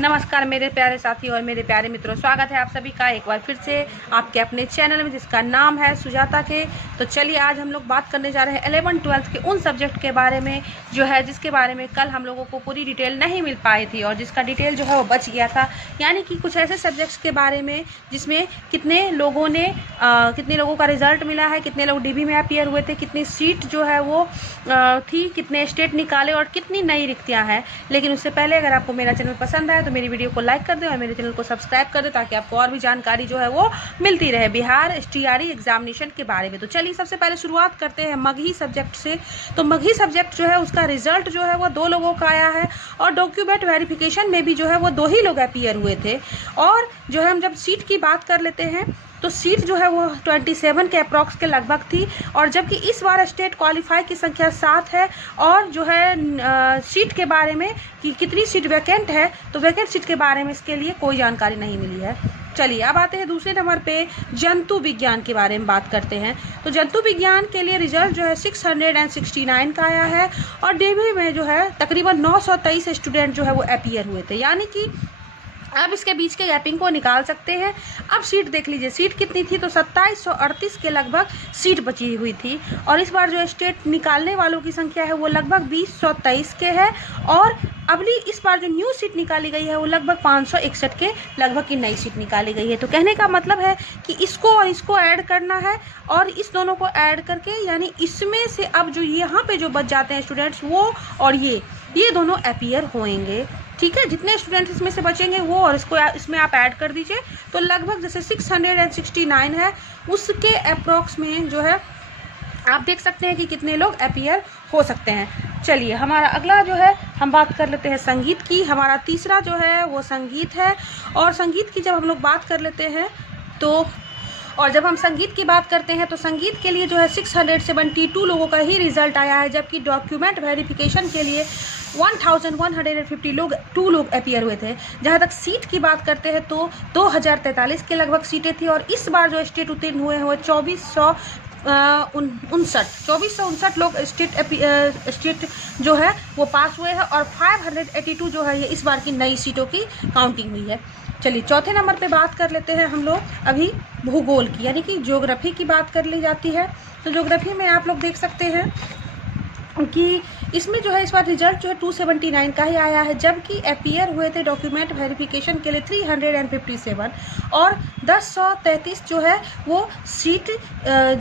नमस्कार मेरे प्यारे साथी और मेरे प्यारे मित्रों, स्वागत है आप सभी का एक बार फिर से आपके अपने चैनल में जिसका नाम है सुजाता के। तो चलिए आज हम लोग बात करने जा रहे हैं 11th-12th के उन सब्जेक्ट के बारे में जो है जिसके बारे में कल हम लोगों को पूरी डिटेल नहीं मिल पाई थी और जिसका डिटेल जो है वो बच गया था। यानी कि कुछ ऐसे सब्जेक्ट्स के बारे में जिसमें कितने लोगों का रिजल्ट मिला है, कितने लोग डीबी में अपीयर हुए थे, कितनी सीट जो है वो थी, कितने स्टेट निकाले और कितनी नई रिक्तियाँ हैं। लेकिन उससे पहले अगर आपको मेरा चैनल पसंद आए तो मेरी वीडियो को लाइक कर दें और मेरे चैनल को सब्सक्राइब कर दें ताकि आपको और भी जानकारी जो है वो मिलती रहे बिहार एसटीआरई एग्जामिनेशन के बारे में। तो चलिए सबसे पहले शुरुआत करते हैं मगही सब्जेक्ट से। तो मगही सब्जेक्ट जो है उसका रिजल्ट जो है वो 2 लोगों का आया है और डॉक्यूमेंट वेरिफिकेशन में भी जो है वो 2 ही लोग अपीयर हुए थे। और जो है हम जब सीट की बात कर लेते हैं तो सीट जो है वो 27 के अप्रॉक्स के लगभग थी और जबकि इस बार स्टेट क्वालिफाई की संख्या 7 है। और जो है सीट के बारे में कि कितनी सीट वैकेंट है, तो वैकेंट सीट के बारे में इसके लिए कोई जानकारी नहीं मिली है। चलिए अब आते हैं दूसरे नंबर पे जंतु विज्ञान के बारे में बात करते हैं। तो जंतु विज्ञान के लिए रिजल्ट जो है 669 का आया है और डीबी में जो है तकरीबन 923 स्टूडेंट जो है वो अपीयर हुए थे। यानी कि अब इसके बीच के गैपिंग को निकाल सकते हैं। अब सीट देख लीजिए, सीट कितनी थी, तो 2738 के लगभग सीट बची हुई थी और इस बार जो स्टेट निकालने वालों की संख्या है वो लगभग 2023 के है और अगली इस बार जो न्यू सीट निकाली गई है वो लगभग 561 के लगभग की नई सीट निकाली गई है। तो कहने का मतलब है कि इसको और इसको ऐड करना है और इस दोनों को ऐड करके यानी इसमें से अब जो यहाँ पे जो बच जाते हैं स्टूडेंट्स वो और ये दोनों अपीयर होंगे। ठीक है, जितने स्टूडेंट्स इसमें से बचेंगे वो और इसमें आप ऐड कर दीजिए तो लगभग जैसे 669 है उसके अप्रॉक्स में जो है आप देख सकते हैं कि कितने लोग अपीयर हो सकते हैं। चलिए हमारा अगला जो है हम बात कर लेते हैं संगीत की। हमारा तीसरा जो है वो संगीत है और संगीत की जब हम लोग बात कर लेते हैं जब हम संगीत की बात करते हैं तो संगीत के लिए जो है 672 लोगों का ही रिजल्ट आया है जबकि डॉक्यूमेंट वेरिफिकेशन के लिए 1152 लोग अपीयर हुए थे। जहाँ तक सीट की बात करते हैं तो 2043 के लगभग सीटें थी और इस बार जो स्टेट उत्तीर्ण हुए हैं वो 2459 लोग स्टेट जो है वो पास हुए हैं और 582 जो है ये इस बार की नई सीटों की काउंटिंग हुई है। चलिए चौथे नंबर पे बात कर लेते हैं हम लोग अभी भूगोल की, यानी कि ज्योग्राफी की बात कर ली जाती है। तो ज्योग्राफी में आप लोग देख सकते हैं कि इसमें जो है इस बार रिजल्ट जो है 279 का ही आया है जबकि अपीयर हुए थे डॉक्यूमेंट वेरिफिकेशन के लिए 357 और 1033 जो है वो सीट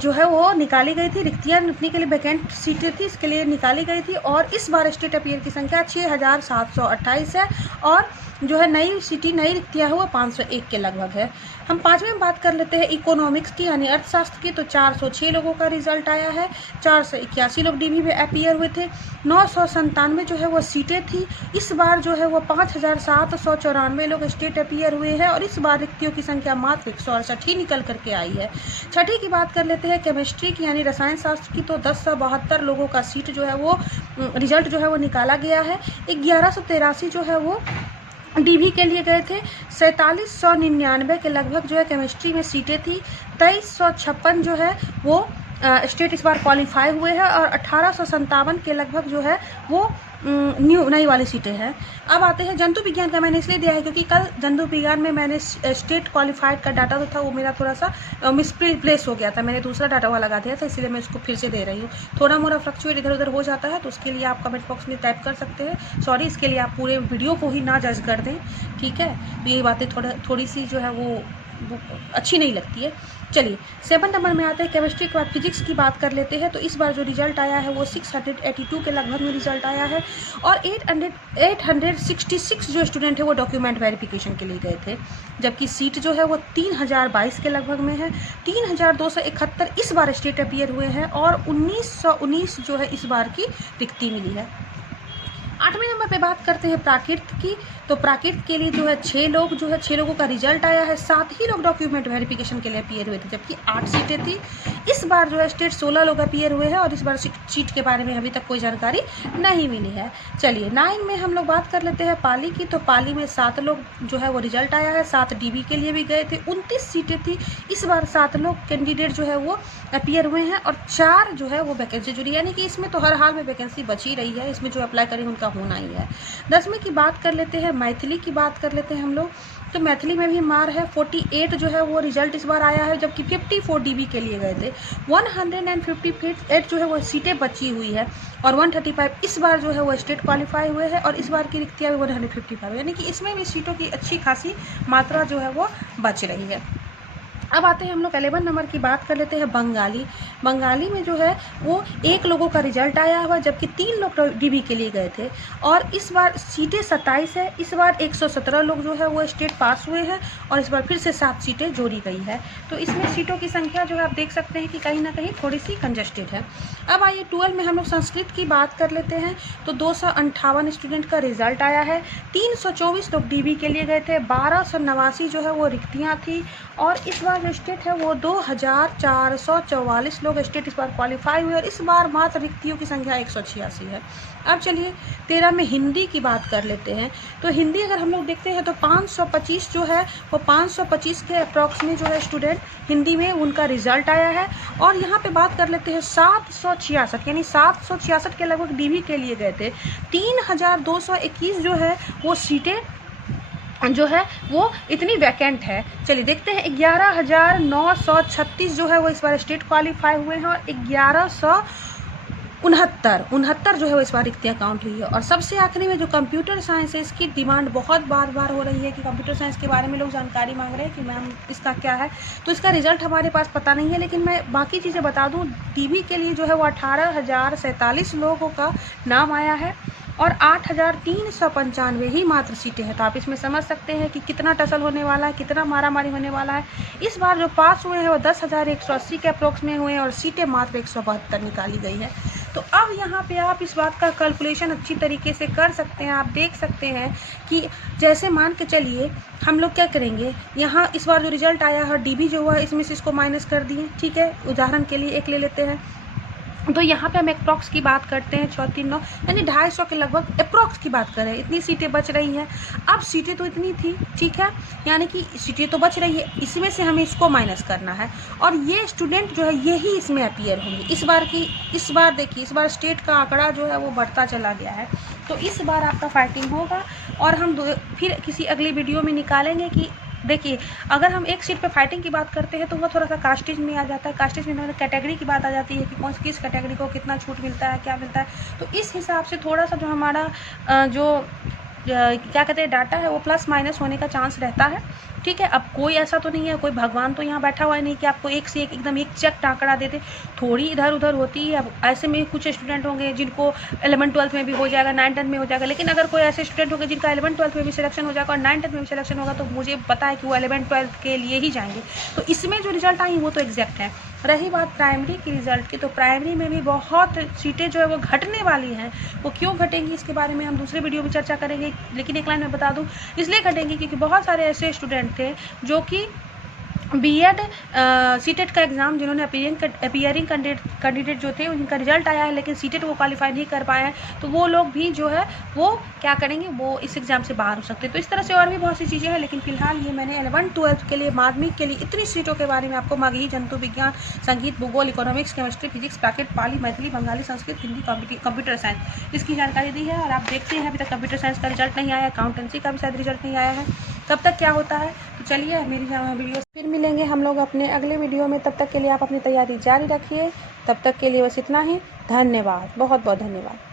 जो है वो निकाली गई थी। रिक्तियाँ निकलने के लिए वैकेंट सीटें थी, इसके लिए निकाली गई थी और इस बार स्टेट अपीयर की संख्या 6728 है और जो है नई रिक्तियाँ है वो 501 के लगभग है। हम पाँचवें में बात कर लेते हैं इकोनॉमिक्स की यानी अर्थशास्त्र की। तो 406 लोगों का रिजल्ट आया है, 481 लोग डीबी में अपीयर हुए थे, 997 जो है वो सीटें थी। इस बार जो है वो 5794 लोग स्टेट अपीयर हुए हैं और इस बार रिक्तियों की संख्या मात्र 168 ही निकल करके आई है। छठी की बात कर लेते हैं केमिस्ट्री की यानी रसायन शास्त्र की। तो 1072 लोगों का सीट जो है वो रिजल्ट जो है वो निकाला गया है। 1183 जो है वो डीबी के लिए गए थे, 4799 के लगभग जो है केमिस्ट्री में सीटें थी, 2356 जो है वो स्टेट इस बार क्वालिफाई हुए हैं और 1857 के लगभग जो है वो नई वाली सीटें हैं। अब आते हैं जंतु विज्ञान का। मैंने इसलिए दिया है क्योंकि कल जंतु विज्ञान में मैंने स्टेट क्वालिफाइड का डाटा जो था वो मेरा थोड़ा सा मिसप्लेस हो गया था, मैंने दूसरा डाटा वाला लगा दिया था, इसलिए मैं इसको फिर से दे रही हूँ। थोड़ा मोड़ा फ्लक्चुएट इधर उधर हो जाता है तो उसके लिए आप कमेंट बॉक्स में टाइप कर सकते हैं, सॉरी। इसके लिए आप पूरे वीडियो को ही ना जज कर दें, ठीक है। तो ये बातें थोड़ी सी जो है वो अच्छी नहीं लगती है। चलिए 7 नंबर में आते हैं केमिस्ट्री के बाद फिजिक्स की बात कर लेते हैं। तो इस बार जो रिजल्ट आया है वो 682 के लगभग में रिजल्ट आया है और 866 जो स्टूडेंट है वो डॉक्यूमेंट वेरिफिकेशन के लिए गए थे जबकि सीट जो है वो 3022 के लगभग में है। 3271 इस बार स्टेट अपीयर हुए हैं और 1919 जो है इस बार की रिक्ति मिली है। 8वें नंबर पे बात करते हैं प्राकृत की। तो प्राकृत के लिए जो है 6 लोगों का रिजल्ट आया है, 7 ही लोग डॉक्यूमेंट वेरिफिकेशन के लिए अपीयर हुए थे जबकि 8 सीटें थी। इस बार जो है स्टेट 16 लोग अपीयर हुए हैं और इस बार सीट के बारे में अभी तक कोई जानकारी नहीं मिली है। चलिए 9 में हम लोग बात कर लेते हैं पाली की। तो पाली में 7 लोग जो है वो रिजल्ट आया है, 7 डीबी के लिए भी गए थे, 29 सीटें थी। इस बार 7 लोग कैंडिडेट जो है वो अपीयर हुए हैं और 4 जो है वो वैकेंसी जुड़ी, यानी कि इसमें तो हर हाल में वैकेंसी बची रही है, इसमें जो अप्लाई करेंगे उनका होना ही है। 10वीं की बात कर लेते हैं, मैथिली की बात कर लेते हैं हम लोग। तो मैथिली में भी मार है, 48 जो है वो रिजल्ट इस बार आया है, जबकि 54 डीबी के लिए गए थे। 158 जो है वो सीटें बची हुई है और 135 इस बार जो है वो स्टेट क्वालिफाई हुए हैं और इस बार की रिक्तियाँ भी 155, यानी कि इसमें भी सीटों की अच्छी खासी मात्रा जो है वो बच रही है। अब आते हैं हम लोग 11 नंबर की बात कर लेते हैं बंगाली। बंगाली में जो है वो 1 लोगों का रिजल्ट आया हुआ, जबकि 3 लोग डीबी के लिए गए थे और इस बार सीटें 27 है। इस बार 117 लोग जो है वो स्टेट पास हुए हैं और इस बार फिर से 7 सीटें जोड़ी गई है। तो इसमें सीटों की संख्या जो है आप देख सकते हैं कि कहीं ना कहीं थोड़ी सी कंजस्टेड है। अब आइए 12 में हम लोग संस्कृत की बात कर लेते हैं। तो 258 स्टूडेंट का रिजल्ट आया है, 324 लोग डीबी के लिए गए थे, 1289 जो है वो रिक्तियाँ थी और इस बार जो स्टेट है वो 2444 लोग स्टेट इस बार क्वालिफाई हुए और इस बार मात्र रिक्तियों की संख्या 186 है। अब चलिए 13 में हिंदी की बात कर लेते हैं। तो हिंदी अगर हम लोग देखते हैं तो 525 जो है वो 525 के अप्रॉक्स में जो है स्टूडेंट हिंदी में उनका रिजल्ट आया है और यहाँ पे बात कर लेते हैं 766 यानी 766 के लगभग डीबी के लिए गए थे। 3221 जो है वो सीटें जो है वो इतनी वैकेंट है। चलिए देखते हैं 11,936 जो है वो इस बार स्टेट क्वालिफाई हुए हैं और 1169 जो है वो इस बार रिक्तियाँ काउंट हुई है। और सबसे आखिरी में जो कंप्यूटर साइंस है, इसकी डिमांड बहुत बार हो रही है कि कंप्यूटर साइंस के बारे में लोग जानकारी मांग रहे हैं कि मैम इसका क्या है। तो इसका रिजल्ट हमारे पास पता नहीं है, लेकिन मैं बाकी चीज़ें बता दूँ। डीबी के लिए जो है वो 18,047 लोगों का नाम आया है और 8,395 ही मात्र सीटें हैं। तो आप इसमें समझ सकते हैं कि कितना टसल होने वाला है, कितना मारामारी होने वाला है। इस बार जो पास हुए हैं वो 10,180 के अप्रोक्स में हुए हैं और सीटें मात्र 172 निकाली गई है। तो अब यहाँ पे आप इस बात का कैलकुलेशन अच्छी तरीके से कर सकते हैं। आप देख सकते हैं कि जैसे मान के चलिए हम लोग क्या करेंगे, यहाँ इस बार जो रिजल्ट आया है डीबी जो हुआ इसमें से इसको माइनस कर दिए, ठीक है। उदाहरण के लिए एक ले लेते हैं। तो यहाँ पे हम अप्रॉक्स की बात करते हैं 639 यानी 250 के लगभग अप्रॉक्स की बात करें, इतनी सीटें बच रही हैं। अब सीटें तो इतनी थी, ठीक है, यानी कि सीटें तो बच रही है, इसमें से हमें इसको माइनस करना है और ये स्टूडेंट जो है यही इसमें अपीयर होंगे। इस बार देखिए, इस बार स्टेट का आंकड़ा जो है वो बढ़ता चला गया है। तो इस बार आपका फाइटिंग होगा और हम फिर किसी अगली वीडियो में निकालेंगे कि देखिए अगर हम एक सीट पे फाइटिंग की बात करते हैं तो वो थोड़ा सा कास्टेज में आ जाता है। कास्टेज में कैटेगरी की बात आ जाती है कि कौन किस कैटेगरी को कितना छूट मिलता है, क्या मिलता है। तो इस हिसाब से थोड़ा सा जो हमारा क्या कहते हैं डाटा है वो प्लस माइनस होने का चांस रहता है, ठीक है। अब कोई ऐसा तो नहीं है, कोई भगवान तो यहाँ बैठा हुआ है नहीं कि आपको एक से एक एकदम एक चेक आंकड़ा दे दे, थोड़ी इधर उधर होती है। अब ऐसे में कुछ स्टूडेंट होंगे जिनको 11-12 में भी हो जाएगा, 9-10 में हो जाएगा, लेकिन अगर कोई ऐसे स्टूडेंट होंगे जिनका 11-12 में भी सिलेक्शन हो जाएगा और 9-10 में भी सिलेक्शन होगा तो मुझे पता है कि वो 11-12 के लिए ही जाएंगे। तो इसमें जो रिजल्ट आई वो तो एग्जैक्ट है। रही बात प्राइमरी की रिजल्ट की, तो प्राइमरी में भी बहुत सीटें जो है वो घटने वाली हैं। वो क्यों घटेंगी इसके बारे में हम दूसरे वीडियो में चर्चा करेंगे, लेकिन एक लाइन में बता दूं, इसलिए घटेंगी क्योंकि बहुत सारे ऐसे स्टूडेंट थे जो कि बीएड सीटेट का एग्ज़ाम जिन्होंने अपीयरिंग कैंडिडेट जो थे उनका रिजल्ट आया है लेकिन सीटेट वो क्वालिफाई नहीं कर पाए हैं, तो वो लोग भी जो है वो क्या करेंगे, वो इस एग्ज़ाम से बाहर हो सकते हैं। तो इस तरह से और भी बहुत सी चीज़ें हैं, लेकिन फिलहाल ये मैंने 11-12 के लिए माध्यमिक के लिए इतनी सीटों के बारे में आपको मगही, जंतु विज्ञान, संगीत, भूगोल, इकोनॉमिक्स, केमिस्ट्री, फिजिक्स, ब्रैकेट, पाली, मैथिली, बंगाली, संस्कृत, हिंदी, कंप्यूटर साइंस इसकी जानकारी दी है। और आप देखते हैं अभी तक कंप्यूटर साइंस का रिजल्ट नहीं आया, अकाउंटेंसी का भी शायद रिजल्ट नहीं आया है, तब तक क्या होता है। तो चलिए मेरी वीडियो फिर मिलेंगे हम लोग अपने अगले वीडियो में, तब तक के लिए आप अपनी तैयारी जारी रखिए। तब तक के लिए बस इतना ही। धन्यवाद, बहुत बहुत धन्यवाद।